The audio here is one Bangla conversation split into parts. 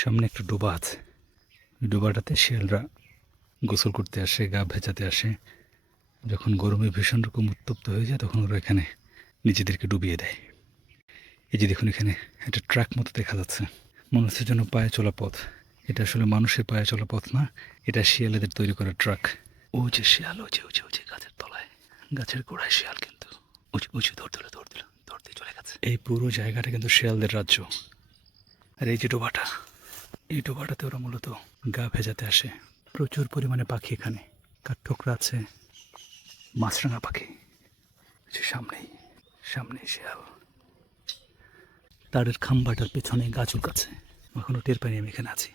সামনে একটা ডোবা আছে। ওই ডোবাটাতে শিয়ালরা গোসল করতে আসে, গা ভেজাতে আসে। যখন গরমে ভীষণ রকম উত্তপ্ত হয়ে যায় তখন ওরা এখানে নিজেদেরকে ডুবিয়ে দেয়। এই যে দেখুন, এখানে একটা ট্রাক মতো দেখা যাচ্ছে, মনে হচ্ছে যেন পায়ে চলা পথ। এটা আসলে মানুষের পায়ে চলা পথ না, এটা শিয়ালেদের তৈরি করা ট্রাক। ও যে শিয়াল, ও যে গাছের তলায়, গাছের গোড়ায় শিয়াল, কিন্তু উঁচু দৌড় দিয়ে চলে গেছে। এই পুরো জায়গাটা কিন্তু শিয়ালদের রাজ্য। আর এই যে ডোবাটা, এই ডোবাটাতে ওরা মূলত গা ভেজাতে আসে। প্রচুর পরিমাণে পাখি এখানে, কাঠঠোকরা আছে, মাছরাঙা পাখি। সামনেই শিয়াল, তারের খাম্বাটার পেছনে গাছ উলকাচ্ছে। এখনো টের পাইনি আমি এখানে আছি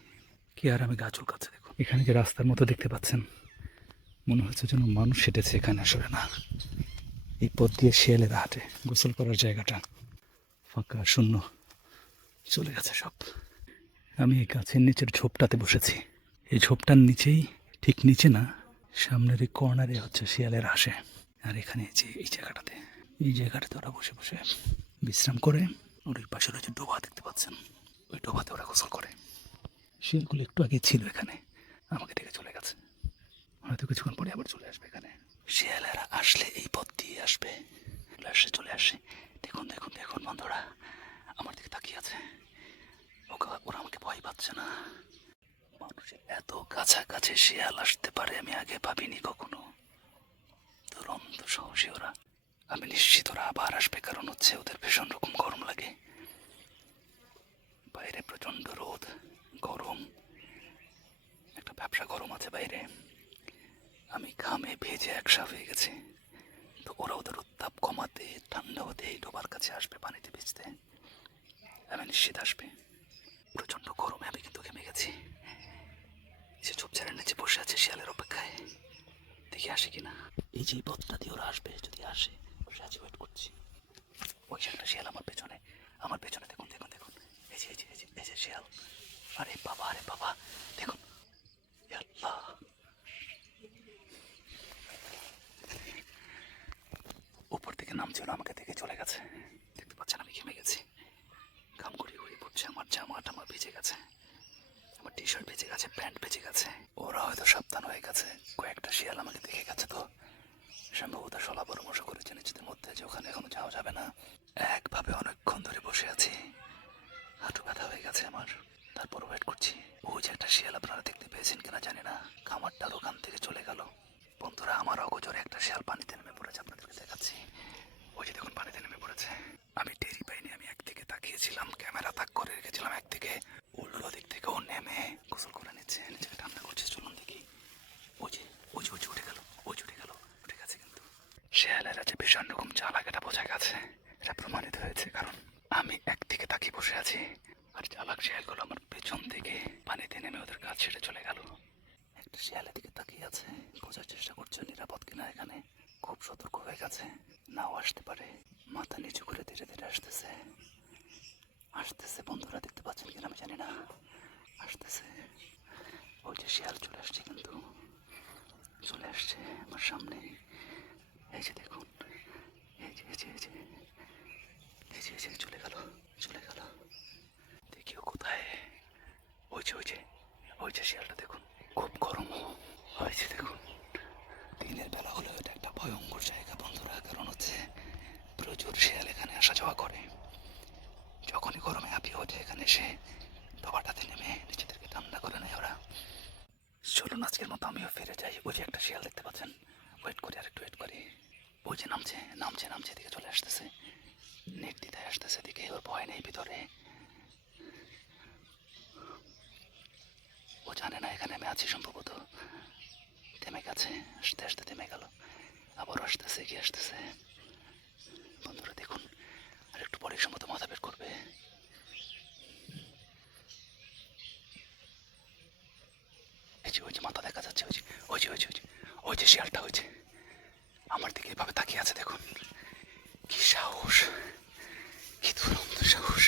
কি, আর আমি গাছ উলকাচ্ছে দেখুন। এখানে যে রাস্তার মতো দেখতে পাচ্ছেন, মনে হচ্ছে যেন মানুষ হেঁটেছে এখানে, আসলে না। এই পথ দিয়ে শিয়ালেরা হাঁটে। গোসল করার জায়গাটা ফাঁকা শূন্য, চলে গেছে সব। আমি এই গাছের নিচের ঝোপটাতে বসেছি। এই ঝোপটার নিচেই, ঠিক নিচে না, সামনের এই কর্নারে হচ্ছে শিয়ালের আসে। আর এখানে যে এই জায়গাটাতে ওরা বসে বসে বিশ্রাম করে। ওর ওই পাশে রয়েছে ডোবা, দেখতে পাচ্ছেন, ওই ডোবাতে ওরা গোসল করে। শিয়ালগুলো একটু আগে ছিল এখানে, আমাকে দেখে চলে গেছে। হয়তো কিছুক্ষণ পরে আবার চলে আসবে এখানে। শিয়ালেরা আসলে এই পথ দিয়ে আসবে, চলে আসে। দেখুন বন্ধুরা, আমার দিকে তাকিয়ে আছে। ওরা আমাকে ভয় পাচ্ছে না। মানুষের এত কাছাকাছি শিয়াল আসতে পারে আমি আগে ভাবিনি কখনো। দুরন্ত সাহসী ওরা। আমি নিশ্চিত ওরা আবার আসবে, কারণ হচ্ছে ওদের ভীষণ রকম গরম লাগে। বাইরে প্রচন্ড রোদ, গরম, একটা ব্যবসা গরম আছে বাইরে। আমি ঘামে ভেজে একসা হয়ে গেছি। তো ওরা ওদের উত্তাপ কমাতে, ঠান্ডা হতে এই ডোবার কাছে আসবে পানিতে ভিজতে। আমি নিশ্চিত আসবে। প্রচন্ড গরমে আমি কিন্তু ঘেমে গেছি। সে ঝোপঝাড়ের নিচে বসে আছে শিয়ালের অপেক্ষায়, দেখি আসে কিনা। এই যে পথটা দিয়ে ওরা আসবে, যদি আসে, বসে আছি, ওয়েট করছি। ওই যে একটা শিয়াল আমার পেছনে দেখুন। এই যে শিয়াল। আরে বাবা, দেখুন। আল্লাহ, উপর থেকে নামছিল, আমাকে দেখে চলে গেছে। দেখতে পাচ্ছেন আমি ঘেমে গেছি, ঘাম গড়িয়ে পড়ছে। আমার জামাটা আমার ভিজে গেছে, আমার টি শার্ট ভিজে গেছে, প্যান্ট ভিজে গেছে। ওরা হয়তো সাবধান হয়ে গেছে। কয়েকটা শিয়াল আমাকে দেখে গেছে, তো সম্ভবত সলা পরামর্শ করেছে নিজেদের মধ্যে যে ওখানে এখনো যাওয়া যাবে না। একভাবে অনেকক্ষণ ধরে বসে আছি, হাঁটু ব্যথা হয়ে গেছে আমার। তারপর ওয়েট করছি। ওই যে একটা শিয়াল, আপনারা দেখতে পেয়েছেন কিনা জানি না, খামারটার ওখান থেকে চলে গেল। বন্ধুরা, আমার অগোচরে একটা শিয়াল পানিতে নেমে পড়েছে, আপনাদেরকে দেখাচ্ছি। ওই যে দেখুন, পানিতে নেমে পড়েছে। আমি টেরি পাইনি, আমি একদিকে তাকিয়েছিলাম, ক্যামেরা তাক করে রেখেছিলাম একদিকে। উল্টো দিক থেকে ও নেমে গোসল করে নিচ্ছে, নিজেকে ঠান্ডা করছে। চলুন দেখি। ওই যে উঠে গেল, উঠে গেছে। কিন্তু শিয়ালেরা যে ভীষণ রকম চালাক, এটা বোঝা গেছে, এটা প্রমাণিত হয়েছে। কারণ আমি একদিকে তাকিয়ে বসে আছি, আর চালাক শিয়ালগুলো আমার পেছন থেকে পানিতে নেমে ওদের কাজ ছেড়ে চলে গেল। একটা শিয়ালের দিকে তাকিয়ে আছে, বোঝার চেষ্টা করছে নিরাপদ কিনা এখানে। খুব সতর্ক হয়ে গেছে, নাও আসতে পারে। মাথা নিচু করে ধীরে ধীরে আসতেছে। বন্ধুরা, দেখতে পাচ্ছেন কিনা আমি জানি না, আসতেছে। ওই যে শিয়াল চলে আসছে, কিন্তু চলে আসছে আমার সামনে। এই যে দেখুন, এই যে চলে গেল। দেখিও কোথায়। ওই যে শিয়ালটা দেখুন, খুব গরম হয়েছে দেখুন। দিনের বেলা হলেও এটা একটা ভয়ঙ্কর জায়গা বন্ধুরা, কারণ হচ্ছে প্রচুর শিয়াল এখানে আসা যাওয়া করে। যখনই গরমে হাঁপিয়ে ওঠে এখানে এসে ডোবাটাতে নেমে নিজেদেরকে ঠান্ডা করে নেয় ওরা। চলুন আজকের মতো আমিও ফিরে যাই। ওই যে একটা শিয়াল দেখতে পাচ্ছেন, আরেকটু ওয়েট করি। ওই যে নামছে, দিকে চলে আসতেছে, নির্দ্বিধায় আসতেছে দিকে। ওর ভয় নেই ভিতরে, ও জানে না এখানে আমি আছি। সম্ভবত থেমে গেছে, আস্তে থেমে গেল, আবার আসতেছে। বন্ধুরা দেখুন, আর একটু পরে সম্ভবত মাথা বের করবে। ওই যে মাথা দেখা যাচ্ছে, ওই যে শিয়ালটা, আমার দিকে এভাবে তাকিয়ে আছে। দেখুন কি সাহস, কি দুরন্ত সাহস।